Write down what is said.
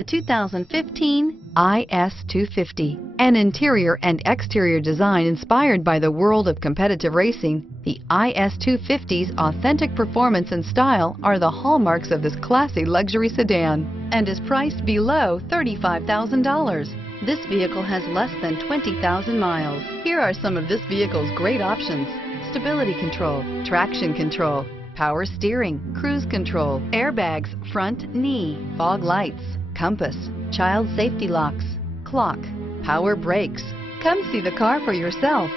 The 2015 IS250. An interior and exterior design inspired by the world of competitive racing, the IS250's authentic performance and style are the hallmarks of this classy luxury sedan and is priced below $35,000. This vehicle has less than 20,000 miles. Here are some of this vehicle's great options: stability control, traction control, power steering, cruise control, airbags, front knee, fog lights, compass, child safety locks, clock, power brakes. Come see the car for yourself.